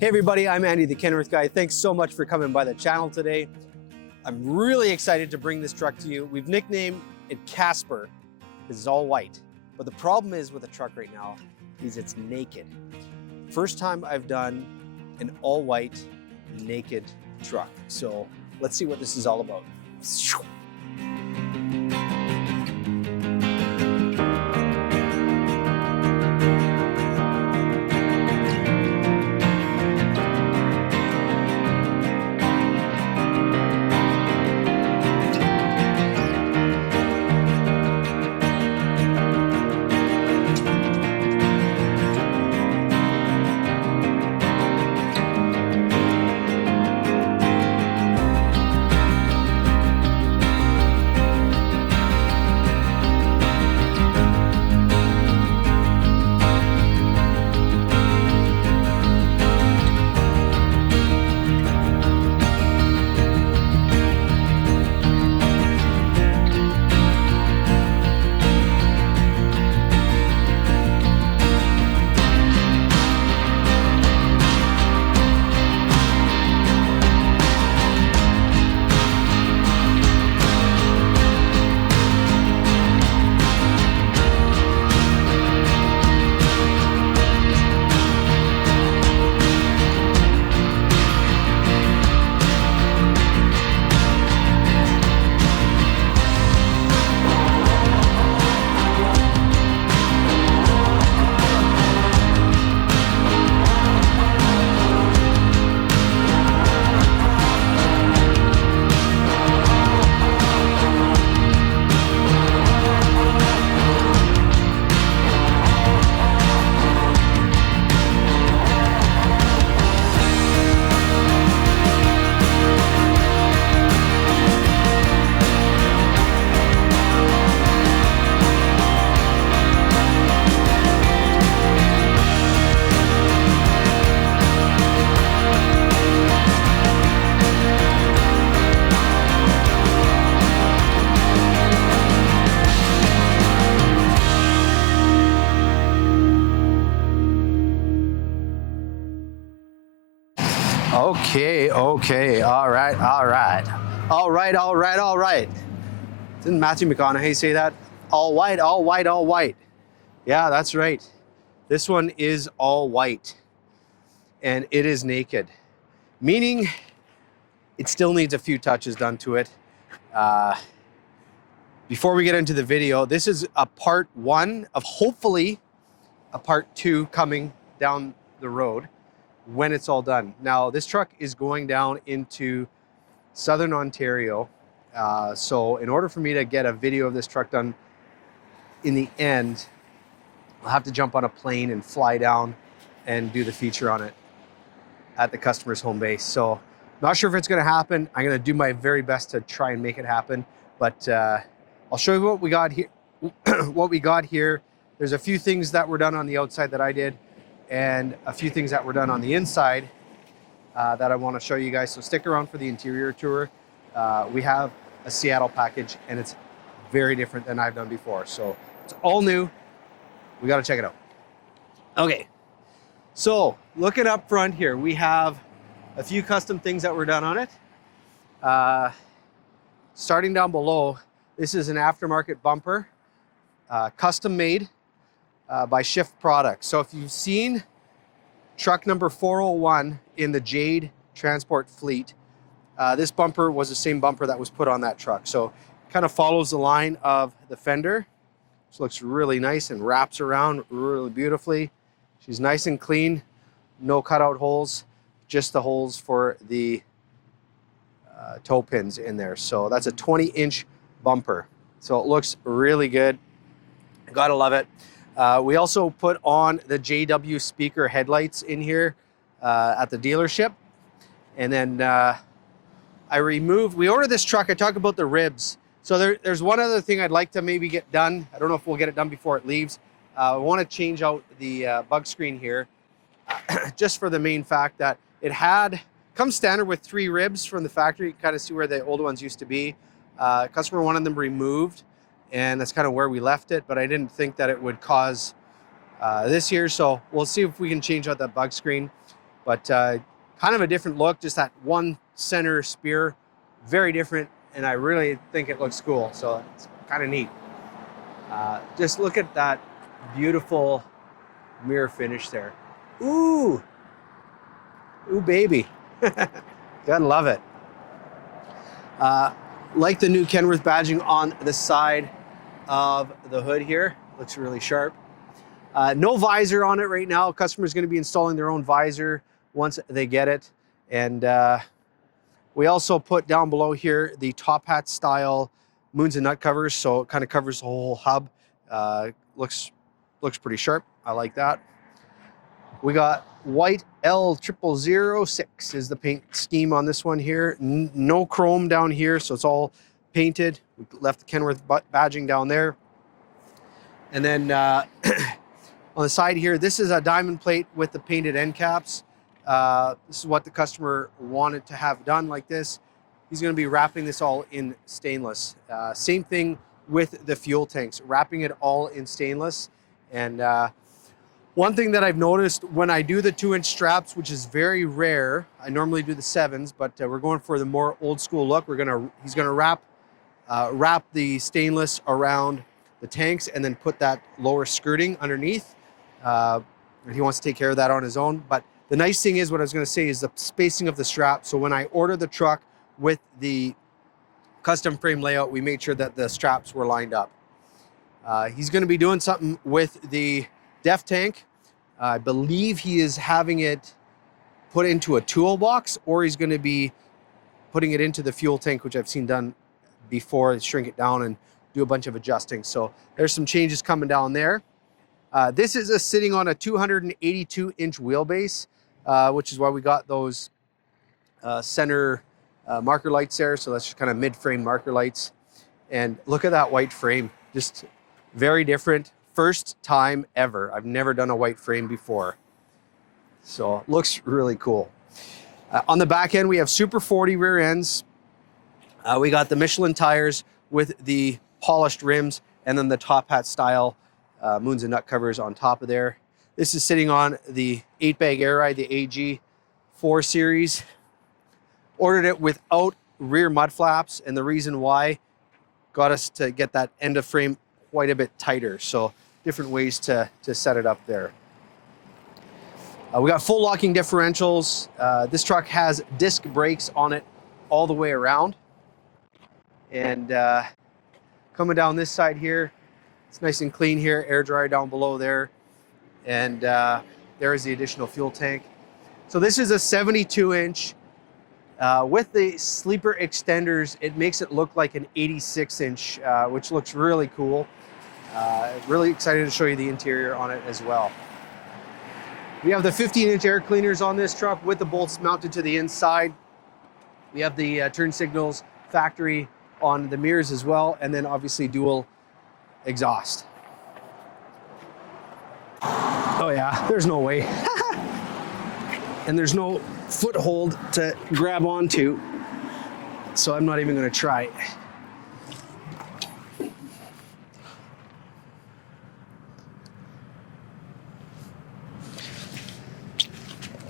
Hey everybody, I'm Andy the Kenworth Guy. Thanks so much for coming by the channel today. I'm really excited to bring this truck to you. We've nicknamed it Casper because it's all white. But the problem is with the truck right now is it's naked. First time I've done an all white naked truck. So let's see what this is all about. Okay, all right. Didn't Matthew McConaughey say that? All white. Yeah, that's right. This one is all white and it is naked, meaning it still needs a few touches done to it. Before we get into the video, this is a part one of hopefully a part two coming down the road when it's all done. Now, this truck is going down into Southern Ontario. So in order for me to get a video of this truck done in the end, I'll have to jump on a plane and fly down and do the feature on it at the customer's home base. So not sure if it's gonna happen. I'm gonna do my very best to try and make it happen, but I'll show you what we got here. There's a few things that were done on the outside that I did, and a few things that were done on the inside that I want to show you guys. So stick around for the interior tour. We have a Seattle package and it's very different than I've done before. So it's all new. We got to check it out. Okay, so looking up front here, we have a few custom things that were done on it. Starting down below, this is an aftermarket bumper, custom made by Shift Products. So if you've seen truck number 401 in the Jade transport fleet, this bumper was the same bumper that was put on that truck. So kind of follows the line of the fender, which looks really nice and wraps around really beautifully. She's nice and clean, no cutout holes, just the holes for the toe pins in there. So that's a 20-inch bumper. So it looks really good. Gotta love it. We also put on the JW speaker headlights in here at the dealership. And then we ordered this truck. I talked about the ribs. So there's one other thing I'd like to maybe get done. I don't know if we'll get it done before it leaves. I want to change out the bug screen here just for the main fact that it comes standard with 3 ribs from the factory. You can kind of see where the old ones used to be. Customer wanted them removed, and that's kind of where we left it, but I didn't think that it would cause this here, so we'll see if we can change out that bug screen. but kind of a different look, just that one center spear, very different, and I really think it looks cool, so it's kind of neat. Just look at that beautiful mirror finish there. Ooh, ooh baby. Gotta love it. Like the new Kenworth badging on the side of the hood here, looks really sharp. No visor on it right now. Customer's going to be installing their own visor once they get it. And we also put down below here the top hat style moons and nut covers, so it kind of covers the whole hub. Looks pretty sharp. I like that. We got white L0006 is the paint scheme on this one here. No chrome down here, so it's all painted. We left the Kenworth badging down there. And then on the side here, this is a diamond plate with the painted end caps. This is what the customer wanted to have done like this. He's going to be wrapping this all in stainless. Same thing with the fuel tanks, wrapping it all in stainless. And one thing that I've noticed when I do the 2-inch straps, which is very rare, I normally do the 7s, but we're going for the more old school look. He's gonna wrap the stainless around the tanks and then put that lower skirting underneath. He wants to take care of that on his own. But the nice thing is, what I was gonna say is the spacing of the strap. So when I ordered the truck with the custom frame layout, we made sure that the straps were lined up. He's gonna be doing something with the def tank. I believe he is having it put into a toolbox, or he's going to be putting it into the fuel tank, which I've seen done before, shrink it down and do a bunch of adjusting. So there's some changes coming down there. This is sitting on a 282-inch wheelbase, which is why we got those center marker lights there. So that's just kind of mid-frame marker lights. And look at that white frame, just very different. First time ever. I've never done a white frame before. So looks really cool. On the back end, we have Super 40 rear ends. We got the Michelin tires with the polished rims, and then the top hat style moons and nut covers on top of there. This is sitting on the 8-bag air ride, the AG4 series. Ordered it without rear mud flaps, and the reason why got us to get that end of frame quite a bit tighter. So different ways to set it up there. We got full locking differentials. This truck has disc brakes on it all the way around. And coming down this side here, it's nice and clean here, air dryer down below there. And there is the additional fuel tank. So this is a 72-inch. With the sleeper extenders, it makes it look like an 86-inch, which looks really cool. Really excited to show you the interior on it as well. We have the 15-inch air cleaners on this truck with the bolts mounted to the inside. We have the turn signals factory on the mirrors as well, and then obviously dual exhaust. Oh yeah, there's no way. And there's no foothold to grab onto, so I'm not even going to try.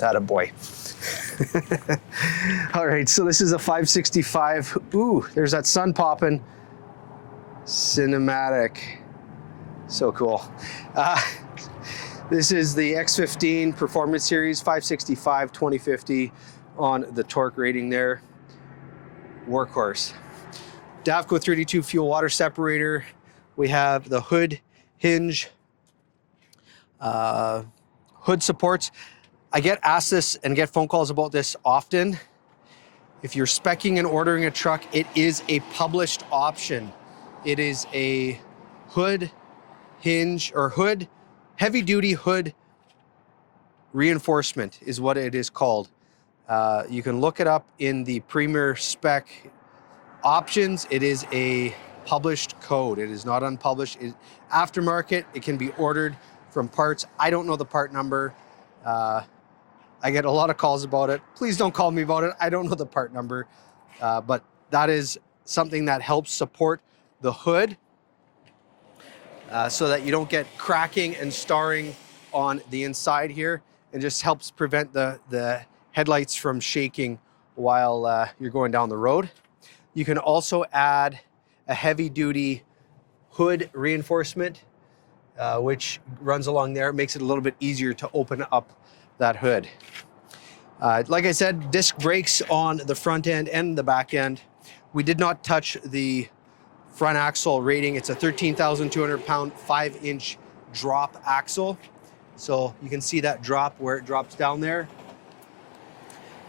Atta boy. All right, so this is a 565. Ooh, there's that sun popping. Cinematic. So cool. This is the X15 Performance Series 565 2050 on the torque rating there. Workhorse. Dafco 32 fuel water separator. We have the hood hinge, hood supports. I get asked this and get phone calls about this often. If you're speccing and ordering a truck, it is a published option. It is a hood hinge or hood, heavy duty hood reinforcement is what it is called. You can look it up in the Premier spec options. It is a published code. It is not unpublished. Aftermarket, it can be ordered from parts. I don't know the part number. I get a lot of calls about it. Please don't call me about it. I don't know the part number, but that is something that helps support the hood so that you don't get cracking and starring on the inside here. and just helps prevent the headlights from shaking while you're going down the road. You can also add a heavy duty hood reinforcement, which runs along there. It makes it a little bit easier to open up that hood. Like I said, disc brakes on the front end and the back end. We did not touch the front axle rating. It's a 13,200 pound, 5-inch drop axle. So you can see that drop where it drops down there.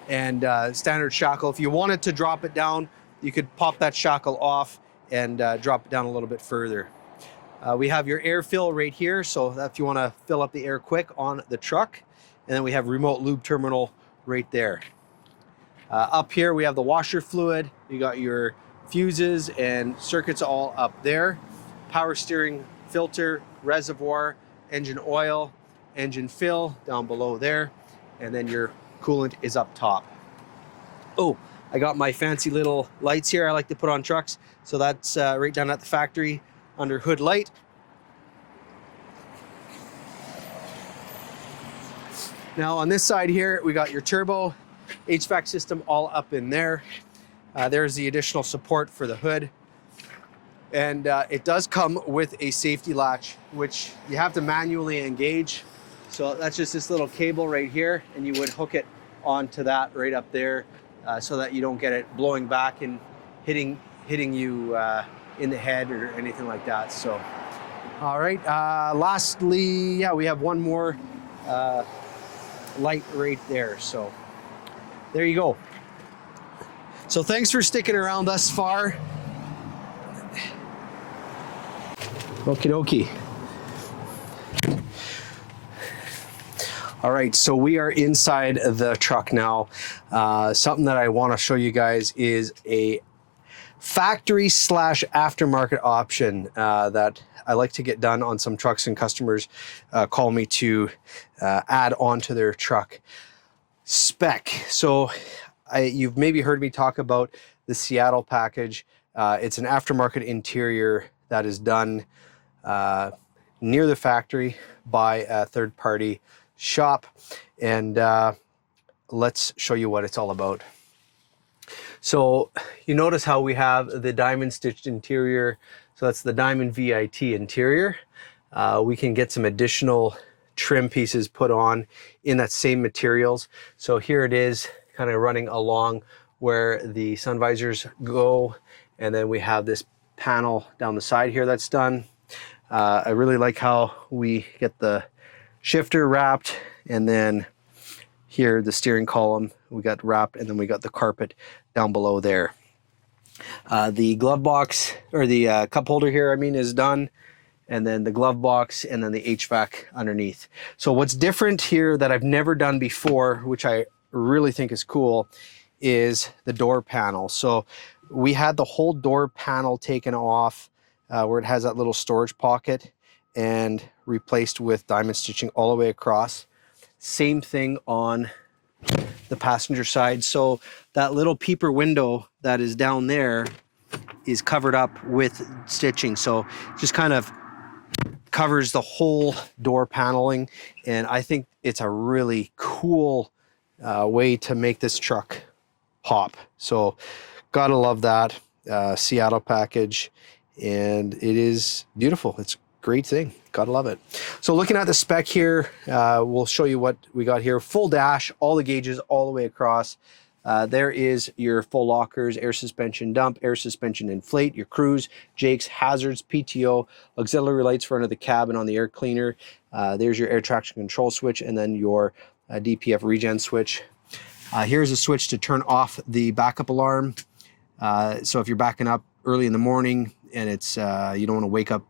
And standard shackle. If you wanted to drop it down, you could pop that shackle off and drop it down a little bit further. We have your air fill right here, so if you want to fill up the air quick on the truck. And then we have remote lube terminal right there. Up here we have the washer fluid. You got your fuses and circuits all up there. Power steering filter, reservoir, engine oil, engine fill down below there. And then your coolant is up top. Oh, I got my fancy little lights here I like to put on trucks. So that's right down at the factory under hood light. Now on this side here, we got your turbo, HVAC system all up in there. There's the additional support for the hood. And it does come with a safety latch, which you have to manually engage. So that's just this little cable right here, and you would hook it onto that right up there so that you don't get it blowing back and hitting you in the head or anything like that. So, all right, lastly, yeah, we have one more light right there. So there you go. So thanks for sticking around thus far. Okie dokie. All right, so we are inside the truck now. Something that I want to show you guys is a factory / aftermarket option that I like to get done on some trucks, and customers call me to add on to their truck. Spec. So you've maybe heard me talk about the Seattle package. It's an aftermarket interior that is done near the factory by a third-party shop, and let's show you what it's all about. So you notice how we have the diamond stitched interior. So that's the diamond VIT interior. We can get some additional trim pieces put on in that same materials. So here it is, kind of running along where the sun visors go, and then we have this panel down the side here that's done. I really like how we get the shifter wrapped, and then here the steering column we got wrapped, and then we got the carpet down below there. The glove box, or the cup holder here, I mean, is done, and then the glove box, and then the HVAC underneath. So what's different here that I've never done before, which I really think is cool, is the door panel. So we had the whole door panel taken off where it has that little storage pocket and replaced with diamond stitching all the way across. Same thing on the passenger side. So that little peeper window that is down there is covered up with stitching. So just kind of covers the whole door paneling. And I think it's a really cool way to make this truck pop. So gotta love that Seattle package. And it is beautiful. It's a great thing. Gotta love it. So looking at the spec here, we'll show you what we got here. Full dash, all the gauges all the way across. There is your full lockers, air suspension dump, air suspension inflate, your cruise, Jakes, hazards, PTO, auxiliary lights for under the cabin on the air cleaner. There's your air traction control switch, and then your DPF regen switch. Here's a switch to turn off the backup alarm. So if you're backing up early in the morning and it's you don't want to wake up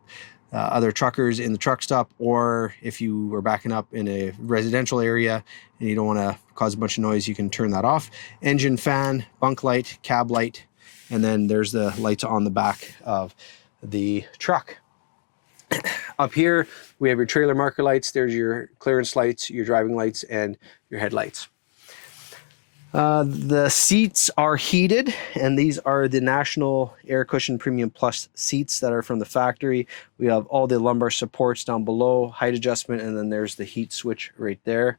other truckers in the truck stop, or if you were backing up in a residential area and you don't want to cause a bunch of noise, you can turn that off. Engine fan, bunk light, cab light, and then there's the lights on the back of the truck. Up here we have your trailer marker lights. There's your clearance lights, your driving lights, and your headlights. The seats are heated, and these are the National Air Cushion Premium Plus seats that are from the factory. We have all the lumbar supports down below, height adjustment, and then there's the heat switch right there.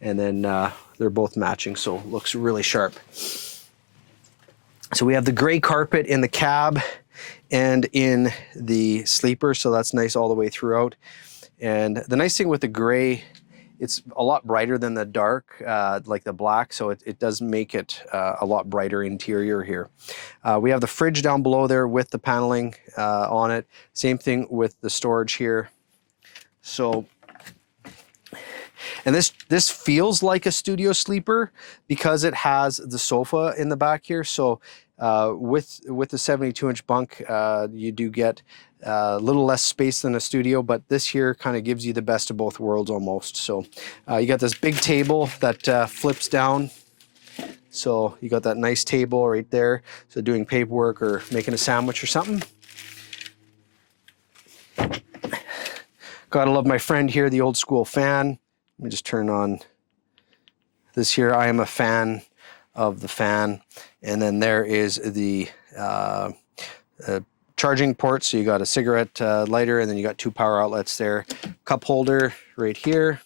And then they're both matching, so it looks really sharp. So we have the gray carpet in the cab and in the sleeper, so that's nice all the way throughout. And the nice thing with the gray, it's a lot brighter than the dark, like the black, so it does make it a lot brighter interior here. We have the fridge down below there with the paneling on it. Same thing with the storage here. So, and this feels like a studio sleeper because it has the sofa in the back here. So with the 72-inch bunk, you do get a little less space than a studio, but this here kind of gives you the best of both worlds almost. So you got this big table that flips down. So you got that nice table right there. So doing paperwork or making a sandwich or something. Gotta love my friend here, the old school fan. Let me just turn on this here. I am a fan of the fan. And then there is the charging port. So you got a cigarette lighter, and then you got 2 power outlets there. Cup holder right here.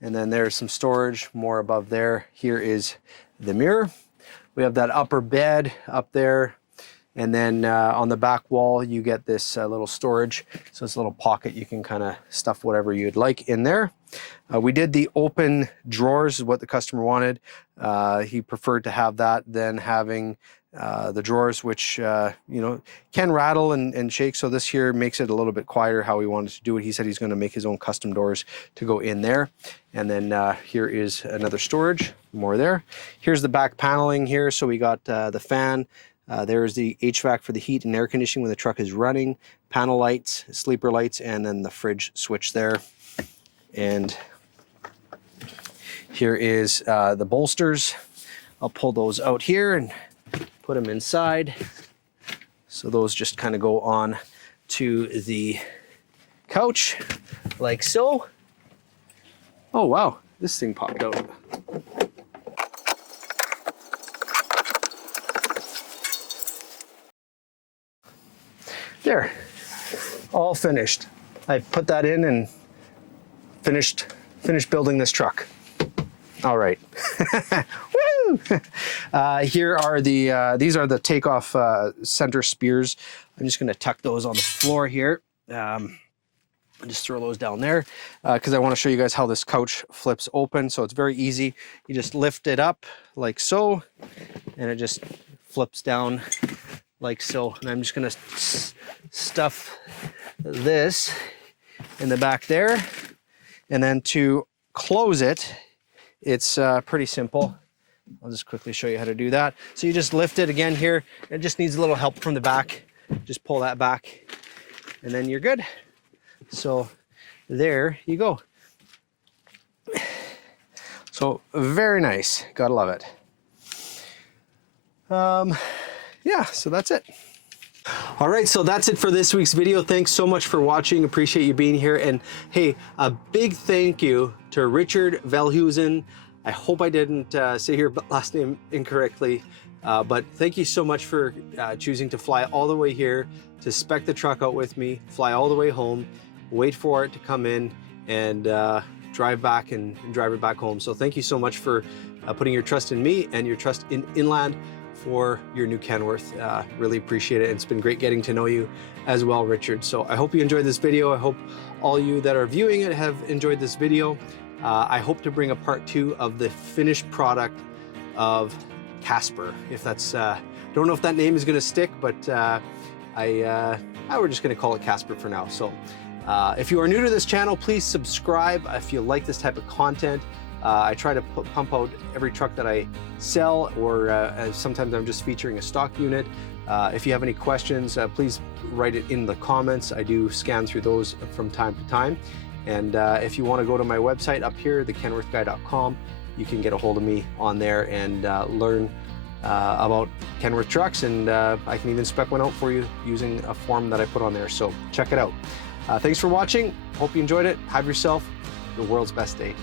And then there's some storage more above there. Here is the mirror. We have that upper bed up there. And then on the back wall, you get this little storage. So it's a little pocket. You can kind of stuff whatever you'd like in there. We did the open drawers, is what the customer wanted. He preferred to have that than having the drawers, which you know, can rattle and shake. So this here makes it a little bit quieter how he wanted to do it. He said he's going to make his own custom doors to go in there. And then here is another storage, more there. Here's the back paneling here. So we got the fan. There's the HVAC for the heat and air conditioning when the truck is running, panel lights, sleeper lights, and then the fridge switch there. And here is the bolsters. I'll pull those out here and put them inside. So those just kind of go on to the couch like so. Oh wow, this thing popped out. There, all finished. I put that in and finished building this truck. All right. Woo! Here are the these are the takeoff center spears. I'm just going to tuck those on the floor here. Just throw those down there because I want to show you guys how this couch flips open. So it's very easy. You just lift it up like so, and it just flips down like so. And I'm just going to stuff this in the back there. And then to close it, it's pretty simple. I'll just quickly show you how to do that. So you just lift it again here. It just needs a little help from the back. Just pull that back and then you're good. So there you go. So very nice. Gotta love it. Yeah, so that's it. All right, so that's it for this week's video. Thanks so much for watching. Appreciate you being here. And hey, a big thank you to Richard Velhusen. I hope I didn't say your last name incorrectly, but thank you so much for choosing to fly all the way here, to spec the truck out with me, fly all the way home, wait for it to come in, and drive back and drive it back home. So thank you so much for putting your trust in me and your trust in Inland for your new Kenworth. Really appreciate it. It's been great getting to know you as well, Richard. So I hope you enjoyed this video. I hope all you that are viewing it have enjoyed this video. I hope to bring a part 2 of the finished product of Casper. If that's, don't know if that name is gonna stick, but we're just gonna call it Casper for now. So if you are new to this channel, please subscribe if you like this type of content. I try to pump out every truck that I sell, or sometimes I'm just featuring a stock unit. If you have any questions, please write it in the comments. I do scan through those from time to time. And if you want to go to my website up here, thekenworthguy.com, you can get a hold of me on there and learn about Kenworth trucks, and I can even spec one out for you using a form that I put on there. So check it out. Thanks for watching. Hope you enjoyed it. Have yourself the world's best day.